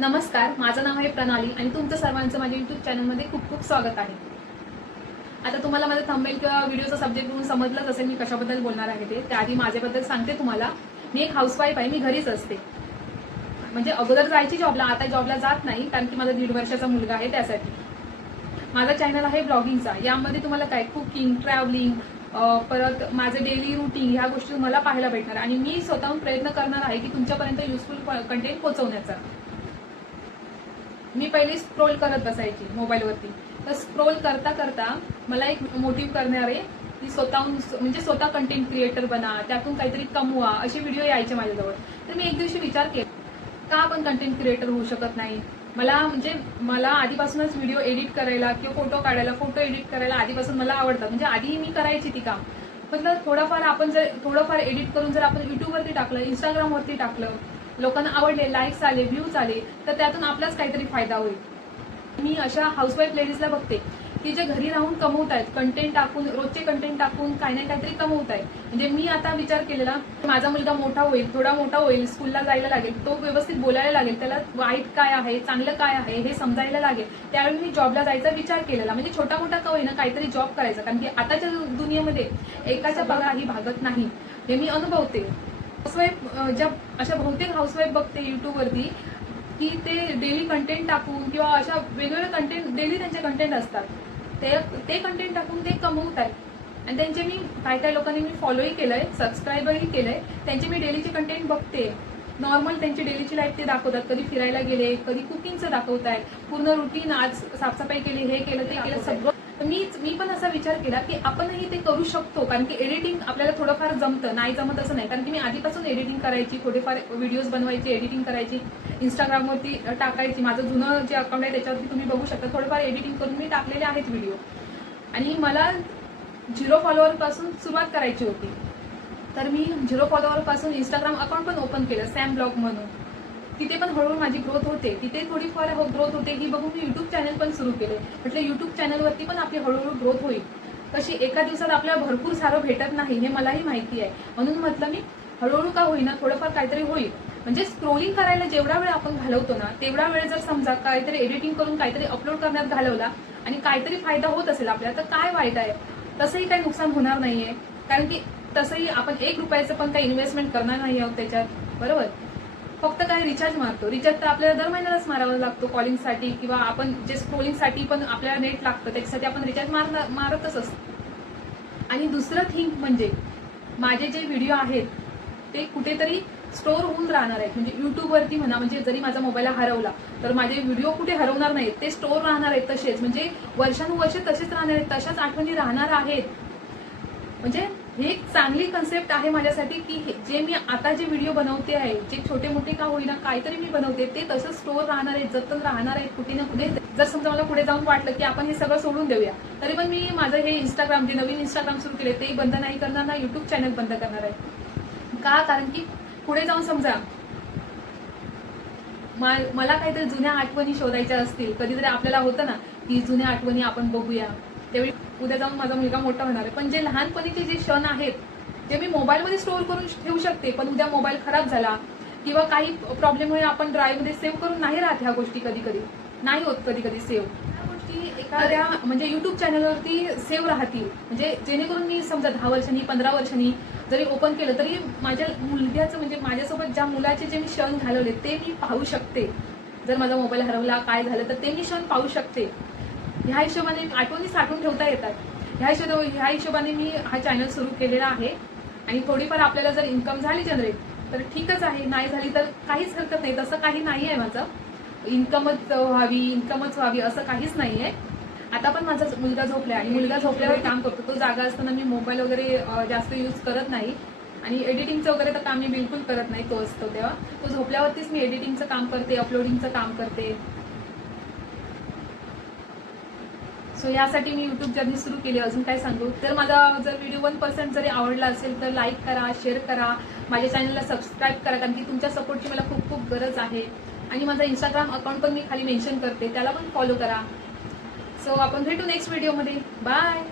नमस्कार, माझं नाव आहे प्रणाली आणि तुमचं सर्वांचं माझ्या युट्यूब चॅनलमध्ये खूप खूप स्वागत आहे. आता तुम्हाला माझं थंबनेल किंवा व्हिडिओचा सब्जेक्ट म्हणून समजलंच असेल मी कशाबद्दल बोलणार आहे ते. त्याआधी माझ्याबद्दल सांगते तुम्हाला. मी एक हाऊसवाईफ आहे, मी घरीच असते. म्हणजे अगोदर जायची जॉबला, आता जॉबला जात नाही कारण की माझा 1.5 वर्षाचा मुलगा आहे त्यासाठी. माझा चॅनल आहे ब्लॉगिंगचा. यामध्ये तुम्हाला काय कुकिंग, ट्रॅव्हलिंग, परत माझं डेली रुटीन ह्या गोष्टी तुम्हाला पाहायला भेटणार आणि मी स्वतःहून प्रयत्न करणार आहे की तुमच्यापर्यंत युजफुल कंटेंट पोहोचवण्याचा. मी पहिली स्क्रोल करत बसायची मोबाईलवरती, तर स्क्रोल करता करता मला एक मोटिव्ह करणारे की स्वतःहून म्हणजे स्वतः कंटेंट क्रिएटर बना, त्यातून काहीतरी कमवा, असे व्हिडिओ यायचे माझ्याजवळ. तर मी एक दिवशी विचार केला का आपण कंटेंट क्रिएटर होऊ शकत नाही. मला आधीपासूनच व्हिडिओ एडिट करायला किंवा फोटो एडिट करायला आधीपासून मला आवडतं. म्हणजे आधीही मी करायची ती काम. म्हटलं थोडंफार एडिट करून जर आपण युट्यूबवरती टाकलं, इंस्टाग्रामवरती टाकलं, लोकांना आवडले, लाईक्स आले, व्ह्यूज आले, तर त्यातून आपलाच काहीतरी फायदा होईल. मी अशा हाऊसवाईफ लेडीजला बघते की जे घरी राहून कमवत आहेत, कंटेंट टाकून, रोजचे कंटेंट टाकून काही नाही काहीतरी कमवत आहे. म्हणजे मी आता विचार केलेला, माझा मुलगा मोठा होईल, थोडा मोठा होईल, स्कूलला जायला लागेल, तो व्यवस्थित बोलायला लागेल, त्याला वाईट काय आहे, चांगलं काय आहे हे समजायला लागेल, त्यावेळी मी जॉबला जायचा विचार केलेला. म्हणजे छोटा मोठा का होईना काहीतरी जॉब करायचा, कारण की आताच्या दुनियेमध्ये एकाच्या पगार ही भागत नाही, हे मी अनुभवते. हाऊसवाईफ अशा बहुतेक हाऊसवाईफ बघते युट्यूबवरती की ते डेली कंटेंट टाकून किंवा अशा वेगवेगळे कंटेंट डेली त्यांचे कंटेंट असतात, ते कंटेंट टाकून ते कमवत आहेत. आणि त्यांचे मी काय लोकांनी मी फॉलोही केलंय, सबस्क्राईबही केलंय. त्यांचे मी डेलीचे कंटेंट बघते. नॉर्मल त्यांची डेलीची लाईफ ते दाखवतात. कधी फिरायला गेले, कधी कुकिंगचं दाखवतायत, पूर्ण रुटीन, आज साफसफाई केली, हे केलं, ते केलं, सगळं. मी पण असा विचार केला की आपणही ते करू शकतो, कारण की एडिटिंग आपल्याला थोडंफार जमतं, नाही जमत असं नाही. कारण की मी आधीपासून एडिटिंग करायची, थोडेफार व्हिडिओज बनवायची, एडिटिंग करायची, इंस्टाग्रामवरती टाकायची. माझं जुनं जे अकाउंट आहे त्याच्यावरती तुम्ही बघू शकता, थोडंफार एडिटिंग करून मी टाकलेले आहेत व्हिडिओ. आणि मला 0 फॉलोअर पासून सुरुवात करायची होती, तर मी 0 फॉलोअर पासून इंस्टाग्राम अकाउंट पण ओपन केलं, सॅम ब्लॉग म्हणून. तिथे पण हळूहळू माझी ग्रोथ होते, तिथे थोडीफार ग्रोथ होते ही बघून मी युट्यूब चॅनल पण सुरू केले. म्हटलं युट्यूब चॅनलवरती पण आपली हळूहळू ग्रोथ होईल. कशी एका दिवसात आपल्याला भरपूर सारं भेटत नाही हे मलाही माहिती आहे. म्हणून म्हटलं मी हळूहळू का होईना थोडंफार काहीतरी होईल. म्हणजे स्क्रोलिंग करायला जेवढा वेळ आपण घालवतो ना, तेवढा वेळ जर समजा काहीतरी एडिटिंग करून काहीतरी अपलोड करण्यात घालवला आणि काहीतरी फायदा होत असेल आपल्याला, तर काय वाईट आहे. तसंही काही नुकसान होणार नाहीये, कारण की तसंही आपण 1 रुपयाचं पण काही इन्व्हेस्टमेंट करणार नाही आहोत त्याच्यात, बरोबर. फक्त काय रिचार्ज मारतो. रिचार्ज तर आपल्याला दर महिन्यालाच मारावा लागतो कॉलिंगसाठी, किंवा आपण जे स्क्रोलिंगसाठी पण आपल्याला नेट लागतं त्याच्यासाठी आपण रिचार्ज मारतच असतो. आणि दुसरं थिंग म्हणजे माझे जे व्हिडिओ आहेत ते कुठेतरी स्टोअर होऊन राहणार आहेत. म्हणजे युट्यूबवरती म्हणा, म्हणजे जरी माझा मोबाईल हरवला तर माझे व्हिडिओ कुठे हरवणार नाहीत, ते स्टोअर राहणार आहेत तसेच. म्हणजे वर्षानुवर्षे तसेच राहणार आहेत, तशाच आठवणी राहणार आहेत. म्हणजे ही एक चांगली कन्सेप्ट आहे माझ्यासाठी की जे मी आता जे व्हिडिओ बनवते आहे, जे छोटे मोठे का होईना काहीतरी मी बनवते, ते तसंच स्टोअर राहणार आहेत, जतन राहणार आहेत कुठे ना कुठे. जर समजा मला पुढे जाऊन वाटलं की आपण हे सगळं सोडून देऊया, तरी पण मी माझं हे इंस्टाग्राम, जे नवीन इंस्टाग्राम सुरू केले ते बंद नाही करणार, ना युट्यूब चॅनल बंद करणार आहे. का? कारण की पुढे जाऊन समजा मला काहीतरी जुन्या आठवणी शोधायच्या असतील, कधीतरी आपल्याला होतं ना की जुन्या आठवणी आपण बघूया, त्यावेळी उद्या जाऊन माझा मुलगा मोठा होणार आहे. पण जे लहानपणीचे जे क्षण आहेत ते मी मोबाईलमध्ये स्टोअर करून ठेवू शकते, पण उद्या मोबाईल खराब झाला किंवा काही प्रॉब्लेममुळे आपण ड्राईव्हमध्ये सेव्ह करून नाही राहत. ह्या गोष्टी कधी नाही होत, कधी सेव्ह. ह्या गोष्टी एखाद्या म्हणजे युट्यूब चॅनलवरती सेव्ह राहतील. म्हणजे जेणेकरून मी समजा 10 वर्षांनी 15 वर्षांनी जरी ओपन केलं तरी माझ्या मुलग्याचं, म्हणजे माझ्यासोबत ज्या मुलाचे जे मी क्षण घालवले ते मी पाहू शकते. जर माझा मोबाईल हरवला, काय झालं, तर ते मी क्षण पाहू शकते. ह्या हिशोबाने आठवणी साठवून ठेवता येतात. ह्या हिशोबाने मी हा चॅनल सुरू केलेला आहे. आणि थोडीफार आपल्याला जर इन्कम झाली जनरेट तर ठीकच आहे, नाही झाली तर काहीच हरकत नाही. तसं काही नाही आहे माझं, इन्कमच व्हावी असं काहीच नाहीये. आता पण माझा मुलगा झोपलाय आणि मुलगा झोपल्यावर काम करतो. तो जागा असताना मी मोबाईल वगैरे जास्त यूज करत नाही. आणि एडिटिंगचं वगैरे तर काम मी बिलकुल करत नाही. तो असतो तेव्हा, तो झोपल्यावरतीच मी एडिटिंगचं काम करते, अपलोडिंगचं काम करते. सो यासाठी मी युट्यूब जर्नी सुरू केली. अजून काय सांगू, तर माझा जर व्हिडिओ 1% जरी आवडला असेल तर लाईक करा, शेअर करा, माझ्या चॅनलला सबस्क्राईब करा, कारण की तुमच्या सपोर्टची मला खूप खूप गरज आहे. आणि माझा इंस्टाग्राम अकाउंट पण मी खाली मेन्शन करते, त्याला पण फॉलो करा. सो आपण भेटू नेक्स्ट व्हिडिओमध्ये. बाय.